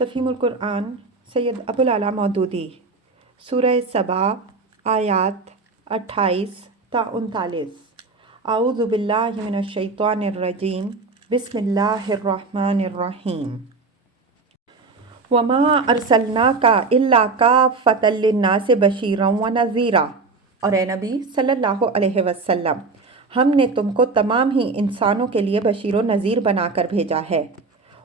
تفہیم القرآن سید ابوالعلا مودودی سورہ سبا آیات 28 تا 39۔ اعوذ باللہ من الشیطان الرجیم بسم اللہ الرحمن الرحیم۔ وما ارسلناک الا کافۃ للناس بشیرا ونذیرا، اور اے نبی صلی اللہ علیہ وسلم ہم نے تم کو تمام ہی انسانوں کے لیے بشیر و نذیر بنا کر بھیجا ہے۔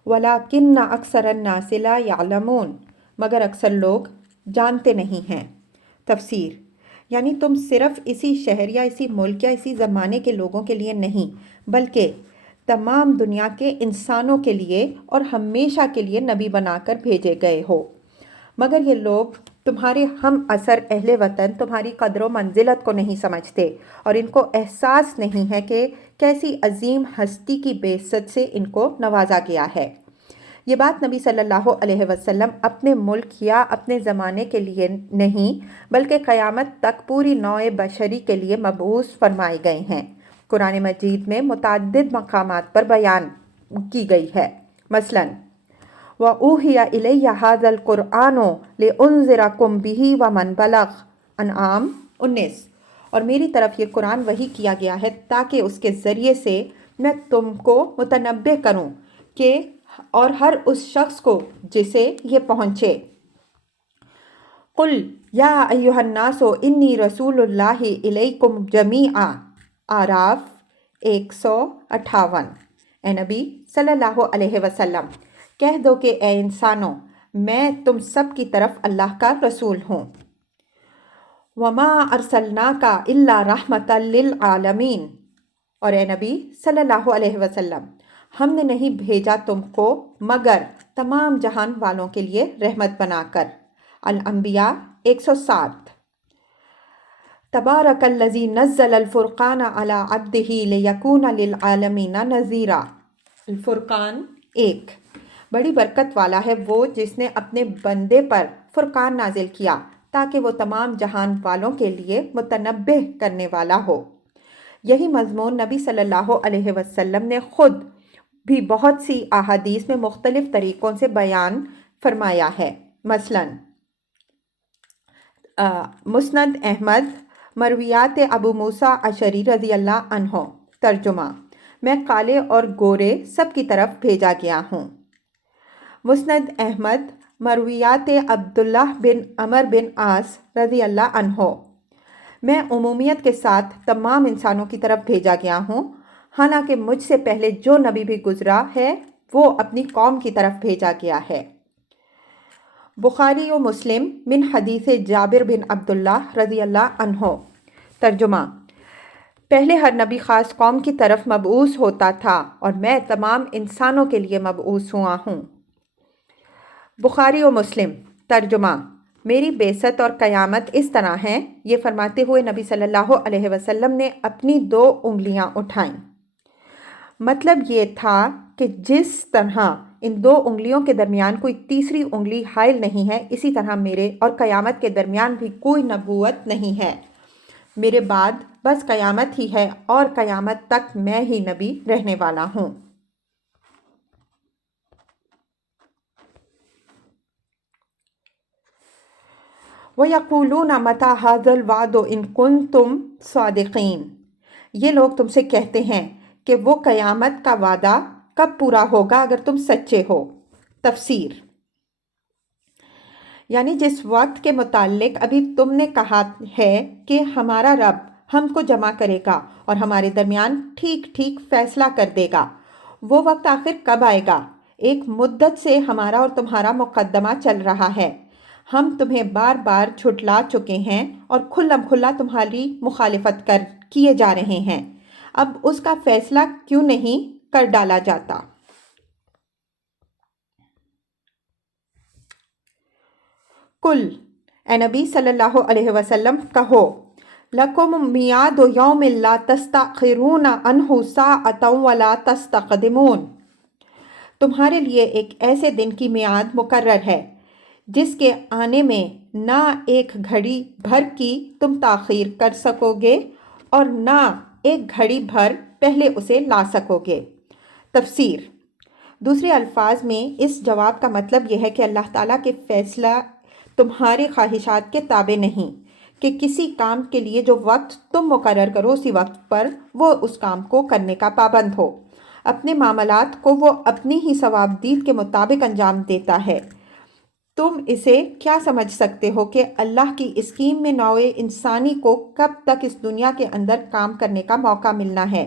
وَلَكِنَّ أَكْثَرَ النَّاسِ لَا يَعْلَمُونَ، مگر اکثر لوگ جانتے نہیں ہیں۔ تفسیر یعنی تم صرف اسی شہر یا اسی ملک یا اسی زمانے کے لوگوں کے لیے نہیں بلکہ تمام دنیا کے انسانوں کے لیے اور ہمیشہ کے لیے نبی بنا کر بھیجے گئے ہو، مگر یہ لوگ تمہارے ہم اثر اہل وطن تمہاری قدر و منزلت کو نہیں سمجھتے اور ان کو احساس نہیں ہے کہ کیسی عظیم ہستی کی بعثت سے ان کو نوازا گیا ہے۔ یہ بات نبی صلی اللہ علیہ وسلم اپنے ملک یا اپنے زمانے کے لیے نہیں بلکہ قیامت تک پوری نوع بشری کے لیے مبعوث فرمائے گئے ہیں۔ قرآن مجید میں متعدد مقامات پر بیان کی گئی ہے، مثلاً وَأُوحِيَ إِلَيَّ هَذَا الْقُرْآنُ لِأُنذِرَكُم بِهِ وَمَن بَلَغَ، انعام 19۔ اور میری طرف یہ قرآن وحی کیا گیا ہے تاکہ اس کے ذریعے سے میں تم کو متنبہ کروں کہ اور ہر اس شخص کو جسے یہ پہنچے۔ قُلْ يَا أَيُّهَا النَّاسُ إِنِّي رَسُولُ اللَّهِ إِلَيْكُمْ جَمِيعًا، اعراف 158۔ اے نبی صلی اللہ علیہ وسلم کہہ دو کہ اے انسانوں میں تم سب کی طرف اللہ کا رسول ہوں۔ وَمَا أَرْسَلْنَاكَ إِلَّا رَحْمَةً لِلْعَالَمِينَ، اور اے نبی صلی اللہ علیہ وسلم ہم نے نہیں بھیجا تم کو مگر تمام جہان والوں کے لیے رحمت بنا کر۔ الانبیاء 107۔ تبارک الذی نزل الفرقان علی عبدہ لیکون للعالمین نذیرا، الفرقان 1۔ بڑی برکت والا ہے وہ جس نے اپنے بندے پر فرقان نازل کیا تاکہ وہ تمام جہان والوں کے لیے متنبہ کرنے والا ہو۔ یہی مضمون نبی صلی اللہ علیہ وسلم نے خود بھی بہت سی احادیث میں مختلف طریقوں سے بیان فرمایا ہے، مثلاً مسند احمد، مرویات ابو موسیٰ اشعری رضی اللہ عنہ، ترجمہ میں کالے اور گورے سب کی طرف بھیجا گیا ہوں۔ مسند احمد، مرویات عبداللہ بن عمر بن عاص رضی اللہ عنہ، میں عمومیت کے ساتھ تمام انسانوں کی طرف بھیجا گیا ہوں، حالانکہ مجھ سے پہلے جو نبی بھی گزرا ہے وہ اپنی قوم کی طرف بھیجا گیا ہے۔ بخاری و مسلم من حدیث جابر بن عبداللہ رضی اللہ عنہ، ترجمہ پہلے ہر نبی خاص قوم کی طرف مبعوث ہوتا تھا اور میں تمام انسانوں کے لیے مبعوث ہوا ہوں۔ بخاری و مسلم، ترجمہ میری بعثت اور قیامت اس طرح ہیں، یہ فرماتے ہوئے نبی صلی اللہ علیہ وسلم نے اپنی 2 انگلیاں اٹھائیں۔ مطلب یہ تھا کہ جس طرح ان 2 انگلیوں کے درمیان کوئی تیسری انگلی حائل نہیں ہے، اسی طرح میرے اور قیامت کے درمیان بھی کوئی نبوت نہیں ہے، میرے بعد بس قیامت ہی ہے اور قیامت تک میں ہی نبی رہنے والا ہوں۔ وَيَقُولُونَ مَتَى هَذَا الْوَعْدُ إِن كُنتُمْ صَادِقِينَ، یہ لوگ تم سے کہتے ہیں کہ وہ قیامت کا وعدہ کب پورا ہوگا اگر تم سچے ہو۔ تفسیر یعنی جس وقت کے متعلق ابھی تم نے کہا ہے کہ ہمارا رب ہم کو جمع کرے گا اور ہمارے درمیان ٹھیک ٹھیک فیصلہ کر دے گا، وہ وقت آخر کب آئے گا؟ ایک مدت سے ہمارا اور تمہارا مقدمہ چل رہا ہے، ہم تمہیں بار بار جھٹلا چکے ہیں اور کھلم کھلا تمہاری مخالفت کیے جا رہے ہیں، اب اس کا فیصلہ کیوں نہیں کر ڈالا جاتا؟ کل اے نبی صلی اللہ علیہ وسلم کہو، لَكُمْ مِيعَادُ يَوْمٍ لَا تَسْتَأْخِرُونَ عَنْهُ سَاعَةً وَلَا تَسْتَقْدِمُونَ، تمہارے لیے ایک ایسے دن کی میعاد مقرر ہے جس کے آنے میں نہ ایک گھڑی بھر کی تم تاخیر کر سکو گے اور نہ ایک گھڑی بھر پہلے اسے لا سکو گے۔ تفسیر دوسرے الفاظ میں اس جواب کا مطلب یہ ہے کہ اللہ تعالیٰ کے فیصلہ تمہارے خواہشات کے تابع نہیں کہ کسی کام کے لیے جو وقت تم مقرر کرو اسی وقت پر وہ اس کام کو کرنے کا پابند ہو۔ اپنے معاملات کو وہ اپنی ہی ثوابدید کے مطابق انجام دیتا ہے۔ تم اسے کیا سمجھ سکتے ہو کہ اللہ کی اسکیم میں نوع انسانی کو کب تک اس دنیا کے اندر کام کرنے کا موقع ملنا ہے،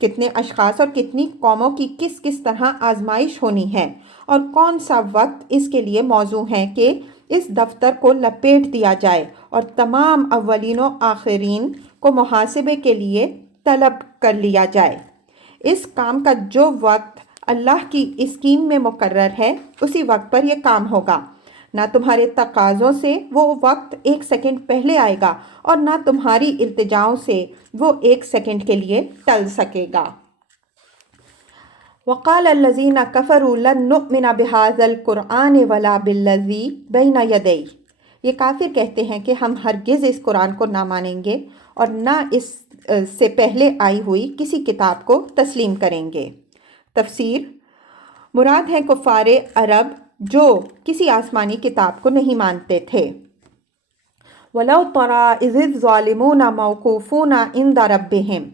کتنے اشخاص اور کتنی قوموں کی کس کس طرح آزمائش ہونی ہے، اور کون سا وقت اس کے لیے موزوں ہے کہ اس دفتر کو لپیٹ دیا جائے اور تمام اولین و آخرین کو محاسبے کے لیے طلب کر لیا جائے۔ اس کام کا جو وقت اللہ کی اسکیم میں مقرر ہے اسی وقت پر یہ کام ہوگا، نہ تمہارے تقاضوں سے وہ وقت 1 سیکنڈ پہلے آئے گا اور نہ تمہاری التجاؤں سے وہ 1 سیکنڈ کے لیے ٹل سکے گا۔ وقال الذین کفروا لن نؤمن بہذا القرآن ولا بالذی بین یدیہ، یہ کافر کہتے ہیں کہ ہم ہرگز اس قرآن کو نہ مانیں گے اور نہ اس سے پہلے آئی ہوئی کسی کتاب کو تسلیم کریں گے۔ تفسیر، مراد ہے کفار عرب جو کسی آسمانی کتاب کو نہیں مانتے تھے۔ وَلَوْ تَرَىٰ إِذِ الظَّالِمُونَ مَوْقُوفُونَ عِندَ رَبِّهِمْ،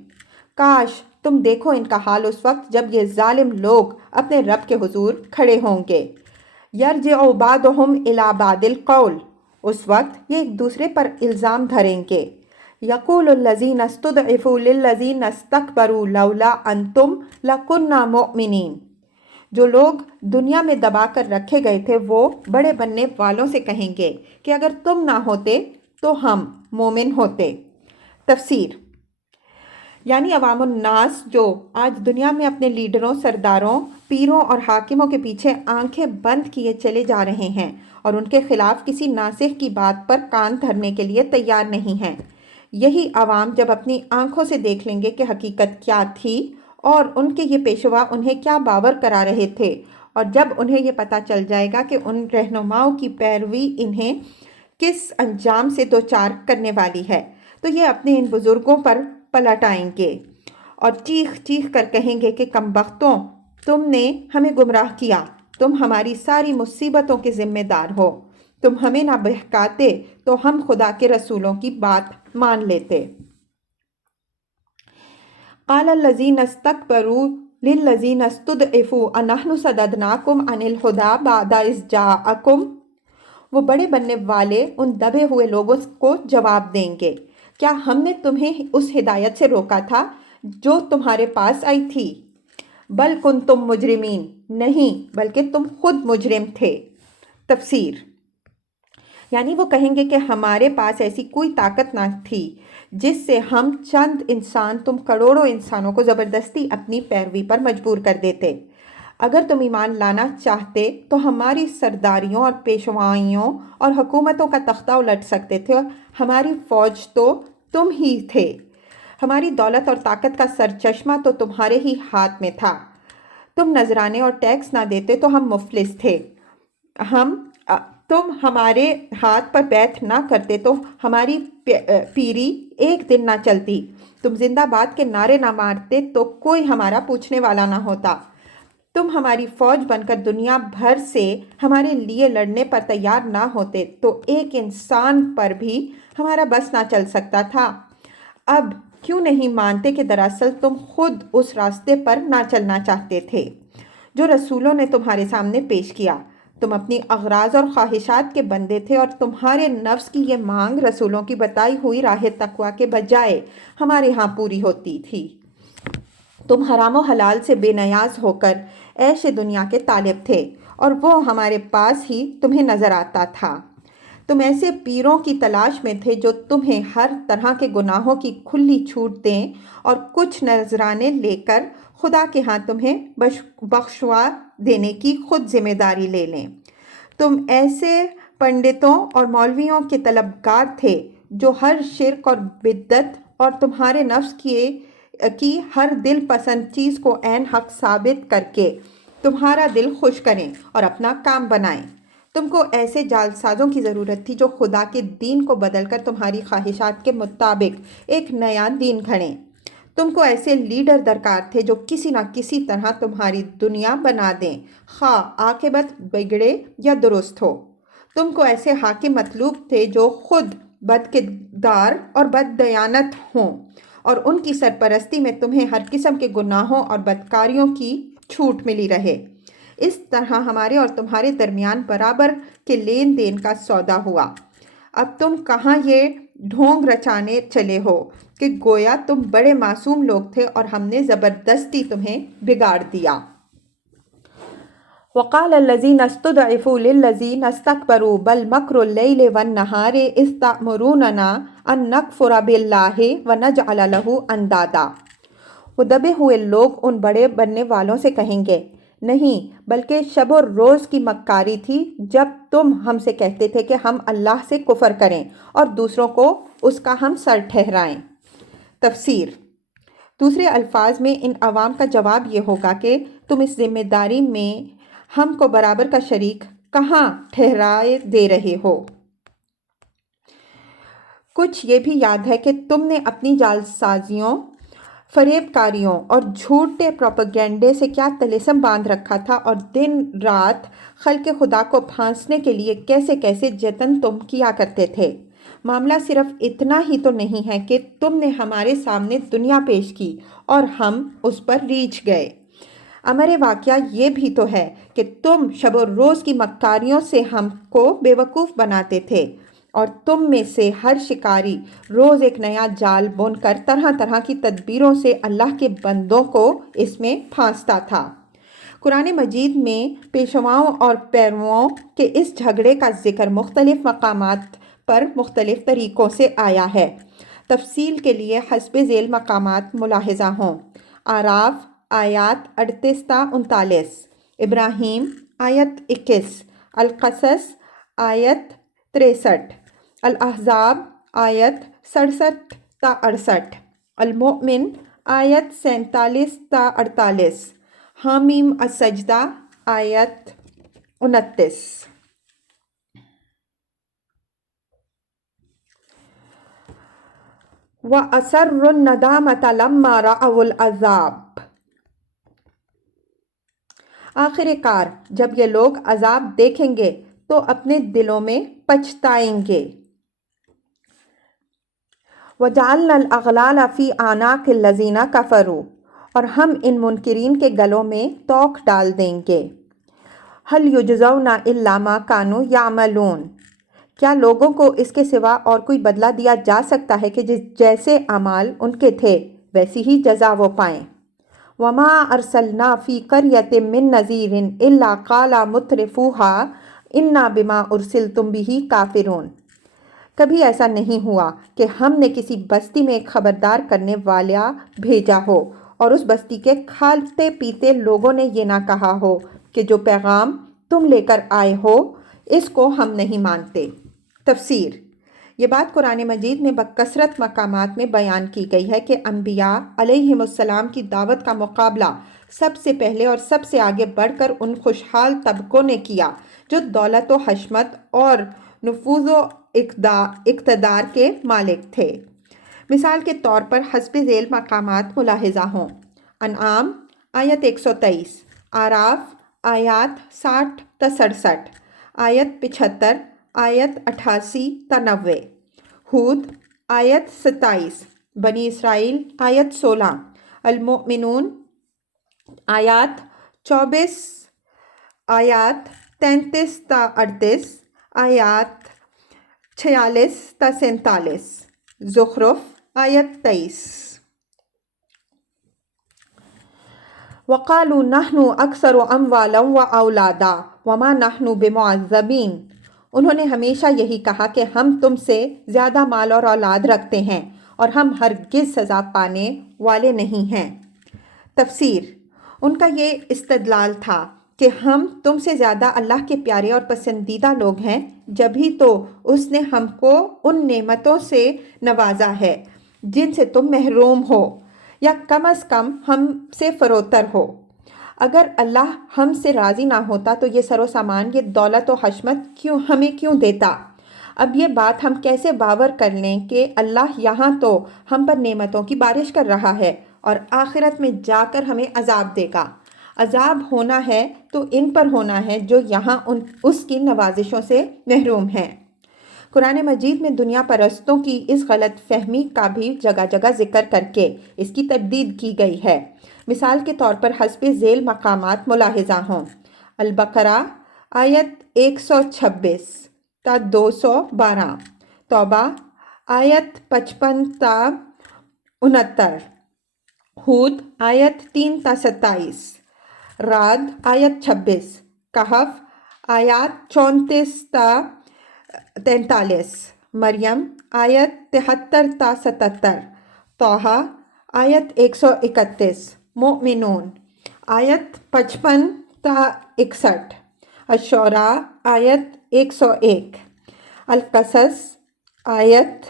کاش تم دیکھو ان کا حال اس وقت جب یہ ظالم لوگ اپنے رب کے حضور کھڑے ہوں گے۔ يَرْجِعُ بَعْضُهُمْ إِلَىٰ بَعْضِ الْقَوْلِ، اس وقت یہ ایک دوسرے پر الزام دھریں گے۔ يَقُولُ الَّذِينَ اسْتُضْعِفُوا لِلَّذِينَ اسْتَكْبَرُوا لَوْلَا أَنْتُمْ لَكُنَّا مُؤْمِنِينَ، جو لوگ دنیا میں دبا کر رکھے گئے تھے وہ بڑے بننے والوں سے کہیں گے کہ اگر تم نہ ہوتے تو ہم مومن ہوتے۔ تفسیر، یعنی عوام الناس جو آج دنیا میں اپنے لیڈروں، سرداروں، پیروں اور حاکموں کے پیچھے آنکھیں بند کیے چلے جا رہے ہیں اور ان کے خلاف کسی ناسخ کی بات پر کان دھرنے کے لیے تیار نہیں ہیں، یہی عوام جب اپنی آنکھوں سے دیکھ لیں گے کہ حقیقت کیا تھی اور ان کے یہ پیشوا انہیں کیا باور کرا رہے تھے، اور جب انہیں یہ پتہ چل جائے گا کہ ان رہنماؤں کی پیروی انہیں کس انجام سے دوچار کرنے والی ہے، تو یہ اپنے ان بزرگوں پر پلٹ آئیں گے اور چیخ چیخ کر کہیں گے کہ کمبختوں، تم نے ہمیں گمراہ کیا، تم ہماری ساری مصیبتوں کے ذمہ دار ہو، تم ہمیں نہ بہکاتے تو ہم خدا کے رسولوں کی بات مان لیتے۔ قال الذین استکبروا للذین استضعفوا انحن صددناکم عن الہدی بعد اذ جاءکم، وہ بڑے بننے والے ان دبے ہوئے لوگوں کو جواب دیں گے، کیا ہم نے تمہیں اس ہدایت سے روکا تھا جو تمہارے پاس آئی تھی؟ بل کنتم مجرمین، نہیں بلکہ تم خود مجرم تھے۔ تفسیر، یعنی وہ کہیں گے کہ ہمارے پاس ایسی کوئی طاقت نہ تھی جس سے ہم چند انسان تم کروڑوں انسانوں کو زبردستی اپنی پیروی پر مجبور کر دیتے۔ اگر تم ایمان لانا چاہتے تو ہماری سرداریوں اور پیشوائیوں اور حکومتوں کا تختہ الٹ سکتے تھے، اور ہماری فوج تو تم ہی تھے، ہماری دولت اور طاقت کا سرچشمہ تو تمہارے ہی ہاتھ میں تھا، تم نذرانے اور ٹیکس نہ دیتے تو ہم مفلس تھے، تم ہمارے ہاتھ پر بیعت نہ کرتے تو ہماری پیری ایک دن نہ چلتی، تم زندہ باد کے نعرے نہ مارتے تو کوئی ہمارا پوچھنے والا نہ ہوتا، تم ہماری فوج بن کر دنیا بھر سے ہمارے لیے لڑنے پر تیار نہ ہوتے تو ایک انسان پر بھی ہمارا بس نہ چل سکتا تھا۔ اب کیوں نہیں مانتے کہ دراصل تم خود اس راستے پر نہ چلنا چاہتے تھے جو رسولوں نے تمہارے سامنے پیش کیا، تم اپنی اغراض اور خواہشات کے بندے تھے اور تمہارے نفس کی یہ مانگ رسولوں کی بتائی ہوئی راہ تقویٰ کے بجائے ہمارے ہاں پوری ہوتی تھی۔ تم حرام و حلال سے بے نیاز ہو کر عیش دنیا کے طالب تھے اور وہ ہمارے پاس ہی تمہیں نظر آتا تھا۔ تم ایسے پیروں کی تلاش میں تھے جو تمہیں ہر طرح کے گناہوں کی کھلی چھوٹ دیں اور کچھ نذرانے لے کر خدا کے ہاں تمہیں بخشوا دینے کی خود ذمہ داری لے لیں۔ تم ایسے پنڈتوں اور مولویوں کے طلبگار تھے جو ہر شرک اور بدعت اور تمہارے نفس کی ہر دل پسند چیز کو عین حق ثابت کر کے تمہارا دل خوش کریں اور اپنا کام بنائیں۔ تم کو ایسے جال سازوں کی ضرورت تھی جو خدا کے دین کو بدل کر تمہاری خواہشات کے مطابق ایک نیا دین گھڑیں۔ تم کو ایسے لیڈر درکار تھے جو کسی نہ کسی طرح تمہاری دنیا بنا دیں، خواہ عاقبت بگڑے یا درست ہو۔ تم کو ایسے حاکم مطلوب تھے جو خود بدکردار اور بددیانت ہوں، اور ان کی سرپرستی میں تمہیں ہر قسم کے گناہوں اور بدکاریوں کی چھوٹ ملی رہے۔ اس طرح ہمارے اور تمہارے درمیان برابر کے لین دین کا سودا ہوا۔ اب تم کہاں یہ ڈھونگ رچانے چلے ہو کہ گویا تم بڑے معصوم لوگ تھے اور ہم نے زبردستی تمہیں بگاڑ دیا۔ وقال الذين استضعفوا للذين استكبروا بل مكر الليل والنهار إذ تأمروننا أن نكفر بالله ونجعل له أندادا۔ وہ دبے ہوئے لوگ ان بڑے بننے والوں سے کہیں گے، نہیں بلکہ شب و روز کی مکاری تھی جب تم ہم سے کہتے تھے کہ ہم اللہ سے کفر کریں اور دوسروں کو اس کا ہم سر ٹھہرائیں۔ تفسیر۔ دوسرے الفاظ میں ان عوام کا جواب یہ ہوگا کہ تم اس ذمہ داری میں ہم کو برابر کا شریک کہاں ٹھہرائے دے رہے ہو؟ کچھ یہ بھی یاد ہے کہ تم نے اپنی جال سازیوں، فریب کاریوں اور جھوٹے پروپیگنڈے سے کیا طلسم باندھ رکھا تھا، اور دن رات خلق خدا کو پھانسنے کے لیے کیسے کیسے جتن تم کیا کرتے تھے۔ معاملہ صرف اتنا ہی تو نہیں ہے کہ تم نے ہمارے سامنے دنیا پیش کی اور ہم اس پر ریچھ گئے۔ امر واقعہ یہ بھی تو ہے کہ تم شب و روز کی مکاریوں سے ہم کو بیوقوف بناتے تھے، اور تم میں سے ہر شکاری روز ایک نیا جال بن کر طرح طرح کی تدبیروں سے اللہ کے بندوں کو اس میں پھانستا تھا۔ قرآن مجید میں پیشواؤں اور پیرووں کے اس جھگڑے کا ذکر مختلف مقامات پر مختلف طریقوں سے آیا ہے۔ تفصیل کے لیے حسب ذیل مقامات ملاحظہ ہوں۔ اعراف آیات 38 تا 39، ابراہیم آیت 21، القصص آیت 63، الاحزاب آیت 67 تا 68، المؤمن آیت 47 تا 48، حامیم السجدہ آیت 29۔ وَأَسَرُّوا النَّدَامَةَ لَمَّا رَأَوُا الْعَذَابَ۔ آخر کار جب یہ لوگ عذاب دیکھیں گے تو اپنے دلوں میں پچھتائیں گے۔ وَجَعَلْنَا الْأَغْلَالَ فِي أَعْنَاقِ الَّذِينَ كَفَرُوا، اور ہم ان منکرین کے گلوں میں توق ڈال دیں گے۔ هَلْ يُجْزَوْنَ إِلَّا مَا كَانُوا يَعْمَلُونَ، کیا لوگوں کو اس کے سوا اور کوئی بدلہ دیا جا سکتا ہے کہ جیسے اعمال ان کے تھے ویسی ہی جزا وہ پائیں۔ وَمَا أَرْسَلْنَا فِي قَرْيَةٍ مِّن نَذِيرٍ إِلَّا قَالَ مُتْرَفُوهَا إِنَّا بِمَا أُرْسِلْتُم بِهِ كَافِرُونَ، کبھی ایسا نہیں ہوا کہ ہم نے کسی بستی میں ایک خبردار کرنے والا بھیجا ہو اور اس بستی کے کھاتے پیتے لوگوں نے یہ نہ کہا ہو کہ جو پیغام تم لے کر آئے ہو اس کو ہم نہیں مانتے۔ تفسیر۔ یہ بات قرآن مجید میں بکثرت مقامات میں بیان کی گئی ہے کہ انبیاء علیہم السلام کی دعوت کا مقابلہ سب سے پہلے اور سب سے آگے بڑھ کر ان خوشحال طبقوں نے کیا جو دولت و حشمت اور نفوذ و اقتدار کے مالک تھے۔ مثال کے طور پر حسب ذیل مقامات ملاحظہ ہوں۔ انعام آیت 123، اعراف آیات 60 تا 67، آیت 75، آیت 88 تا 90، ہود آیت 27، بنی اسرائیل آیت 16، المؤمنون آیات 24، آیات 33 تا 38، آیات 46 تا 47، زخرف آیت 23۔ وَقَالُوا نَحْنُ أَكْثَرُ أَمْوَالًا وَأَوْلَادًا وَمَا نَحْنُ بِمُعَذَّبِينَ، انہوں نے ہمیشہ یہی کہا کہ ہم تم سے زیادہ مال اور اولاد رکھتے ہیں اور ہم ہرگز سزا پانے والے نہیں ہیں۔ تفسیر۔ ان کا یہ استدلال تھا کہ ہم تم سے زیادہ اللہ کے پیارے اور پسندیدہ لوگ ہیں، جبھی تو اس نے ہم کو ان نعمتوں سے نوازا ہے جن سے تم محروم ہو، یا کم از کم ہم سے فروتر ہو۔ اگر اللہ ہم سے راضی نہ ہوتا تو یہ سر و سامان، یہ دولت و حشمت ہمیں کیوں دیتا؟ اب یہ بات ہم کیسے باور کر لیں کہ اللہ یہاں تو ہم پر نعمتوں کی بارش کر رہا ہے اور آخرت میں جا کر ہمیں عذاب دے گا۔ عذاب ہونا ہے تو ان پر ہونا ہے جو یہاں اس کی نوازشوں سے محروم ہیں۔ قرآن مجید میں دنیا پرستوں کی اس غلط فہمی کا بھی جگہ جگہ ذکر کر کے اس کی تردید کی گئی ہے۔ مثال کے طور پر حسب ذیل مقامات ملاحظہ ہوں۔ البقرہ آیت 126 تا 212، توبہ آیت 55 تا 69، ہود آیت 3 تا 27، رعد آیت 26، کہف آیات 34 تا 43، مریم آیت 73 تا 77، طٰہٰ آیت 131، مؤمنون آیت 55 تا 61، الشعراء آیت 101، القصص آیت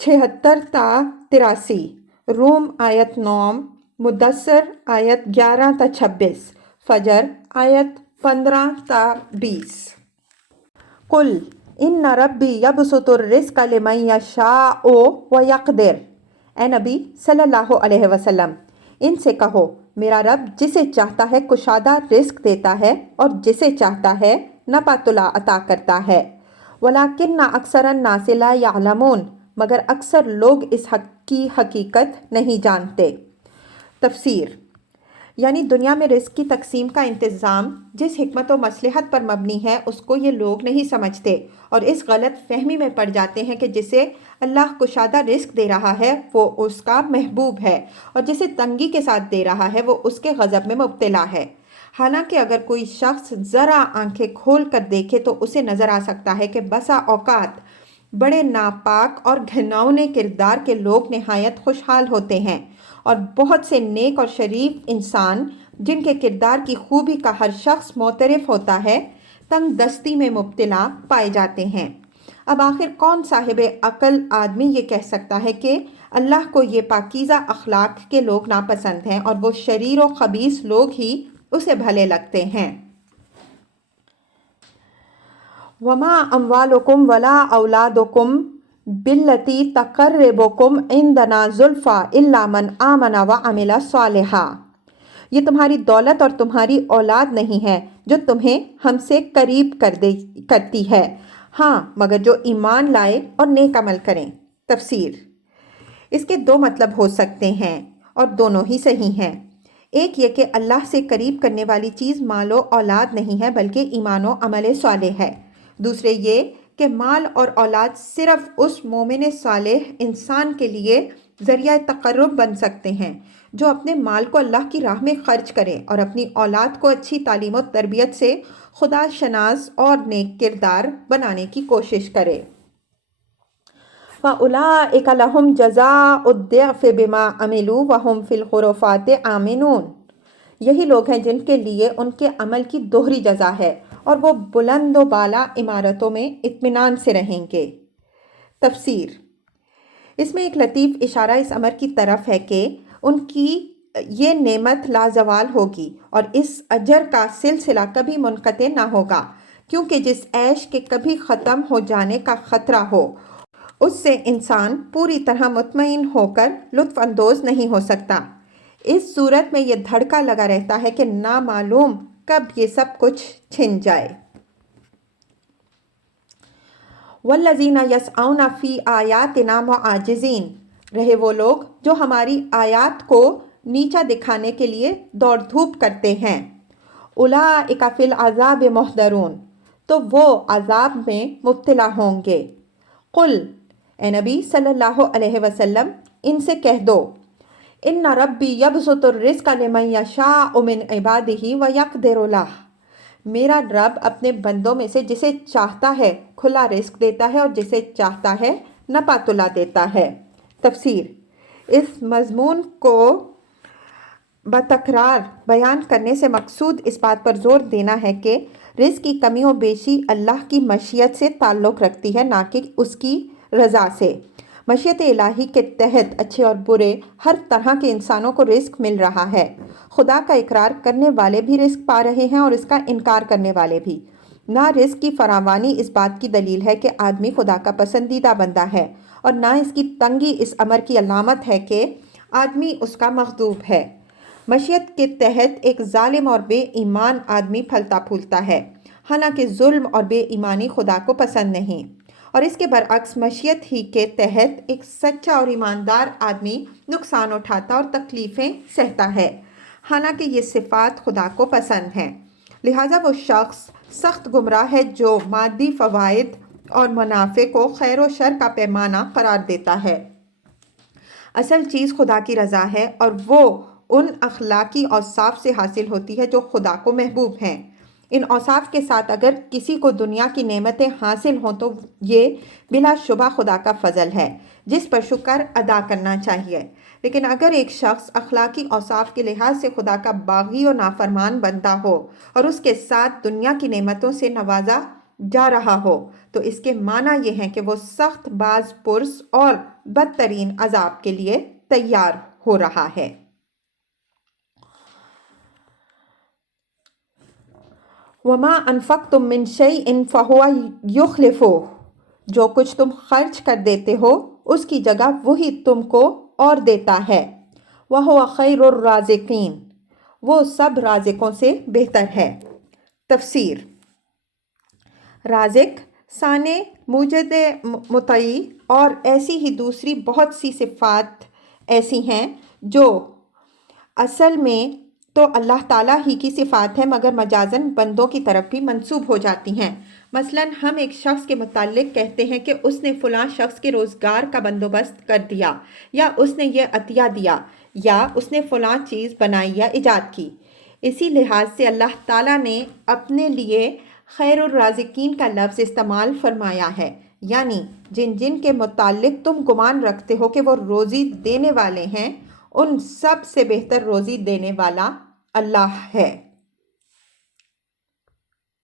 76 تا 83، روم آیت 9، مدثر آیت 11 تا 26، فجر آیت 15 تا 20۔ قل ان ربی یبسط الرزق لمن یشاء ویقدر، اے نبی صلی اللہ علیہ وسلم ان سے کہو میرا رب جسے چاہتا ہے کشادہ رزق دیتا ہے اور جسے چاہتا ہے نپاتلا عطا کرتا ہے، ولیکن اکثر الناس لا یعلمون، مگر اکثر لوگ اس حق کی حقیقت نہیں جانتے۔ تفسیر، یعنی دنیا میں رزق کی تقسیم کا انتظام جس حکمت و مصلحت پر مبنی ہے اس کو یہ لوگ نہیں سمجھتے اور اس غلط فہمی میں پڑ جاتے ہیں کہ جسے اللہ کشادہ رزق دے رہا ہے وہ اس کا محبوب ہے اور جسے تنگی کے ساتھ دے رہا ہے وہ اس کے غضب میں مبتلا ہے۔ حالانکہ اگر کوئی شخص ذرا آنکھیں کھول کر دیکھے تو اسے نظر آ سکتا ہے کہ بسا اوقات بڑے ناپاک اور گھناؤنے کردار کے لوگ نہایت خوشحال ہوتے ہیں اور بہت سے نیک اور شریف انسان جن کے کردار کی خوبی کا ہر شخص معترف ہوتا ہے تنگ دستی میں مبتلا پائے جاتے ہیں۔ اب آخر کون صاحب عقل آدمی یہ کہہ سکتا ہے کہ اللہ کو یہ پاکیزہ اخلاق کے لوگ ناپسند ہیں اور وہ شریر و خبیث لوگ ہی اسے بھلے لگتے ہیں۔ وما اموالکم ولا اولادکم باللتی تقربکم عندنا زلفیٰ الا من آمن وعمل صالحا، یہ تمہاری دولت اور تمہاری اولاد نہیں ہے جو تمہیں ہم سے قریب کرتی ہے، ہاں مگر جو ایمان لائے اور نیک عمل کریں۔ تفسیر، اس کے دو مطلب ہو سکتے ہیں اور دونوں ہی صحیح ہیں۔ ایک یہ کہ اللہ سے قریب کرنے والی چیز مال و اولاد نہیں ہے بلکہ ایمان و عمل صالح ہے۔ دوسرے یہ کہ مال اور اولاد صرف اس مومن صالح انسان کے لیے ذریعہ تقرب بن سکتے ہیں جو اپنے مال کو اللہ کی راہ میں خرچ کرے اور اپنی اولاد کو اچھی تعلیم و تربیت سے خدا شناس اور نیک کردار بنانے کی کوشش کرے۔ فَأُولَٰئِكَ لَهُمْ جَزَاءُ الضِّعْفِ بِمَا عَمِلُوا وَهُمْ فِي الْغُرُفَاتِ آمِنُونَ، یہی لوگ ہیں جن کے لیے ان کے عمل کی دوہری جزا ہے اور وہ بلند و بالا عمارتوں میں اطمینان سے رہیں گے۔ تفسیر، اس میں ایک لطیف اشارہ اس امر کی طرف ہے کہ ان کی یہ نعمت لازوال ہوگی اور اس اجر کا سلسلہ کبھی منقطع نہ ہوگا، کیونکہ جس عیش کے کبھی ختم ہو جانے کا خطرہ ہو اس سے انسان پوری طرح مطمئن ہو کر لطف اندوز نہیں ہو سکتا۔ اس صورت میں یہ دھڑکا لگا رہتا ہے کہ نامعلوم کب یہ سب کچھ چھن جائے۔ والذین یسعون فی آیاتنا معاجزین، رہے وہ لوگ جو ہماری آیات کو نیچا دکھانے کے لیے دوڑ دھوپ کرتے ہیں۔ اولئک فی العذاب محضرون، تو وہ عذاب میں مبتلا ہوں گے۔ قل، اے نبی صلی اللہ علیہ وسلم ان سے کہہ دو، ان ربی یبسط الرزق لمن یشاء من عبادہ ویقدر لہ، میرا رب اپنے بندوں میں سے جسے چاہتا ہے کھلا رزق دیتا ہے اور جسے چاہتا ہے نپاتلا دیتا ہے۔ تفسیر، اس مضمون کو بتکرار بیان کرنے سے مقصود اس بات پر زور دینا ہے کہ رزق کی کمی و بیشی اللہ کی مشیت سے تعلق رکھتی ہے نہ کہ اس کی رضا سے۔ مشیت الہی کے تحت اچھے اور برے ہر طرح کے انسانوں کو رزق مل رہا ہے۔ خدا کا اقرار کرنے والے بھی رزق پا رہے ہیں اور اس کا انکار کرنے والے بھی۔ نہ رزق کی فراوانی اس بات کی دلیل ہے کہ آدمی خدا کا پسندیدہ بندہ ہے، اور نہ اس کی تنگی اس امر کی علامت ہے کہ آدمی اس کا مغضوب ہے۔ مشیت کے تحت ایک ظالم اور بے ایمان آدمی پھلتا پھولتا ہے، حالانکہ ظلم اور بے ایمانی خدا کو پسند نہیں، اور اس کے برعکس مشیت ہی کے تحت ایک سچا اور ایماندار آدمی نقصان اٹھاتا اور تکلیفیں سہتا ہے، حالانکہ یہ صفات خدا کو پسند ہیں۔ لہٰذا وہ شخص سخت گمراہ ہے جو مادی فوائد اور منافع کو خیر و شر کا پیمانہ قرار دیتا ہے۔ اصل چیز خدا کی رضا ہے، اور وہ ان اخلاقی اوصاف سے حاصل ہوتی ہے جو خدا کو محبوب ہیں۔ ان اوصاف کے ساتھ اگر کسی کو دنیا کی نعمتیں حاصل ہوں تو یہ بلا شبہ خدا کا فضل ہے جس پر شکر ادا کرنا چاہیے، لیکن اگر ایک شخص اخلاقی اوصاف کے لحاظ سے خدا کا باغی و نافرمان بنتا ہو اور اس کے ساتھ دنیا کی نعمتوں سے نوازا جا رہا ہو تو اس کے معنی یہ ہیں کہ وہ سخت باز پرس اور بدترین عذاب کے لیے تیار ہو رہا ہے۔ وَمَا أَنفَقْتُم مِّن شَيْءٍ فَهُوَ يُخْلِفُهُ، جو کچھ تم خرچ کر دیتے ہو اس کی جگہ وہی تم کو اور دیتا ہے۔ وَهُوَ خَيْرُ الرَّازِقِينَ، وہ سب رازقوں سے بہتر ہے۔ تفسیر: رازق، صانع، موجد، مطیع اور ایسی ہی دوسری بہت سی صفات ایسی ہیں جو اصل میں تو اللہ تعالیٰ ہی کی صفات ہیں مگر مجازاً بندوں کی طرف بھی منسوب ہو جاتی ہیں۔ مثلاً ہم ایک شخص کے متعلق کہتے ہیں کہ اس نے فلاں شخص کے روزگار کا بندوبست کر دیا، یا اس نے یہ عطیہ دیا، یا اس نے فلاں چیز بنائی یا ایجاد کی۔ اسی لحاظ سے اللہ تعالیٰ نے اپنے لیے خیر الرازقین کا لفظ استعمال فرمایا ہے، یعنی جن جن کے متعلق تم گمان رکھتے ہو کہ وہ روزی دینے والے ہیں، ان سب سے بہتر روزی دینے والا اللہ ہے۔